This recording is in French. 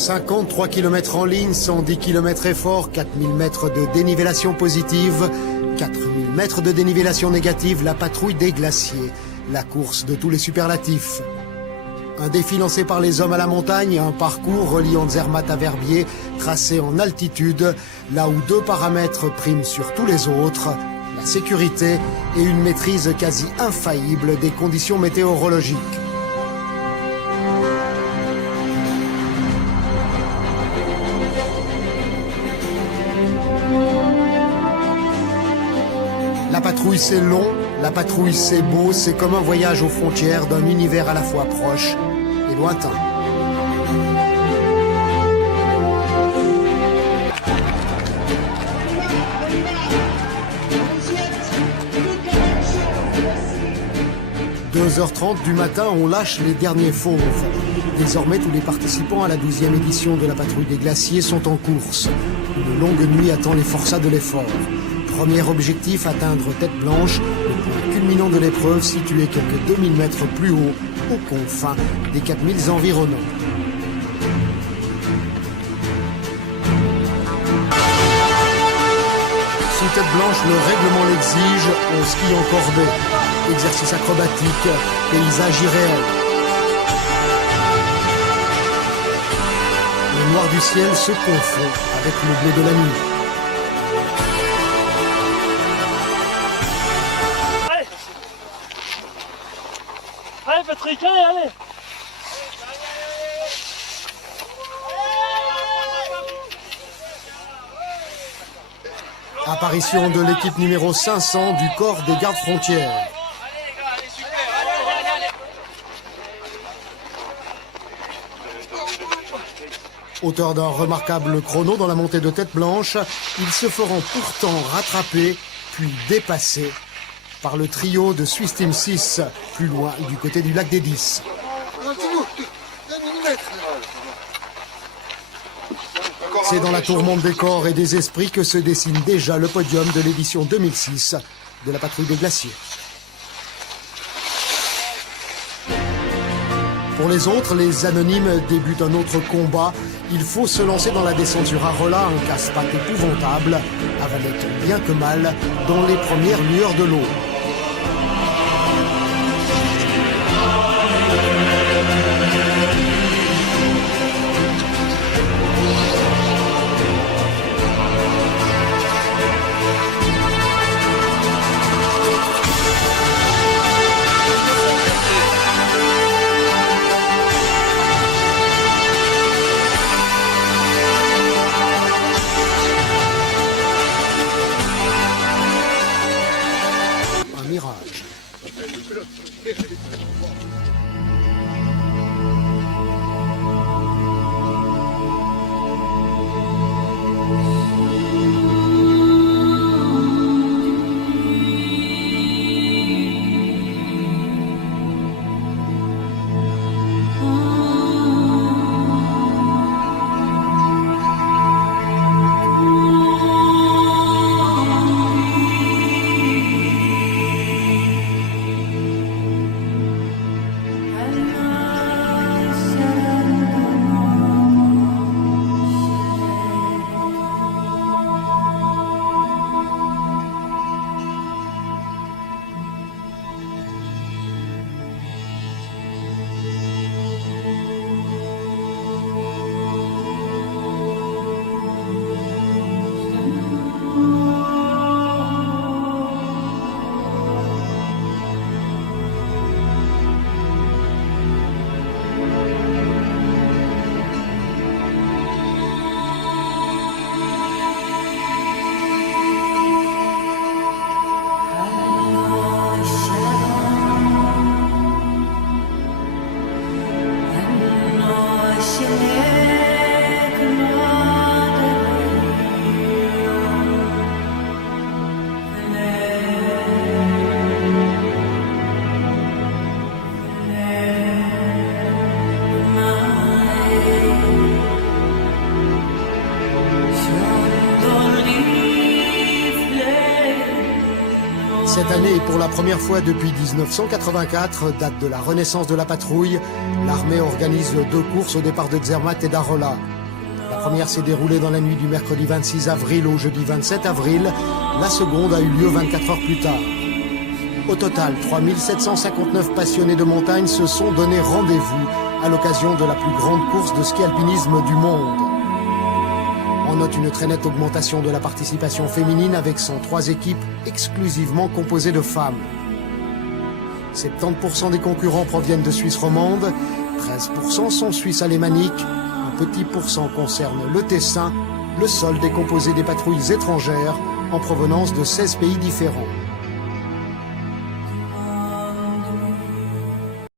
53 km en ligne, 110 km effort, 4000 mètres de dénivellation positive, 4000 mètres de dénivellation négative, la patrouille des glaciers, la course de tous les superlatifs. Un défi lancé par les hommes à la montagne, un parcours reliant Zermatt à Verbier, tracé en altitude, là où deux paramètres priment sur tous les autres, la sécurité et une maîtrise quasi infaillible des conditions météorologiques. La patrouille c'est long, la patrouille c'est beau, c'est comme un voyage aux frontières d'un univers à la fois proche et lointain. « 2h30 du matin, on lâche les derniers fauves. Désormais, tous les participants à la 12e édition de la patrouille des glaciers sont en course. Une longue nuit attend les forçats de l'effort. Premier objectif, atteindre Tête Blanche, le point culminant de l'épreuve situé quelques 2000 mètres plus haut, aux confins des 4000 environnants. Sous Tête Blanche, le règlement l'exige, on skie en cordée. Exercice acrobatique, paysage irréel. Le noir du ciel se confond avec le bleu de la nuit. Allez Patrick, allez. Apparition de l'équipe numéro 500 du corps des gardes frontières. Auteur d'un remarquable chrono dans la montée de Tête Blanche, ils se feront pourtant rattraper, puis dépasser par le trio de Swiss Team 6, plus loin du côté du lac des 10. C'est dans la tourmente des corps et des esprits que se dessine déjà le podium de l'édition 2006 de la patrouille des glaciers. Pour les autres, les anonymes débutent un autre combat. Il faut se lancer dans la descente sur Arolla, un casse-pattes épouvantable, avaler tant bien que mal dans les premières lueurs de l'eau. Cette année, et pour la première fois depuis 1984, date de la renaissance de la patrouille, l'armée organise 2 courses au départ de Zermatt et d'Arolla. La première s'est déroulée dans la nuit du mercredi 26 avril au jeudi 27 avril. La seconde a eu lieu 24 heures plus tard. Au total, 3759 passionnés de montagne se sont donné rendez-vous à l'occasion de la plus grande course de ski alpinisme du monde. On note une très nette augmentation de la participation féminine avec 103 équipes exclusivement composées de femmes. 70% des concurrents proviennent de Suisse romande, 13% sont suisses alémaniques, un petit pourcent concerne le Tessin, le solde est composé des patrouilles étrangères en provenance de 16 pays différents.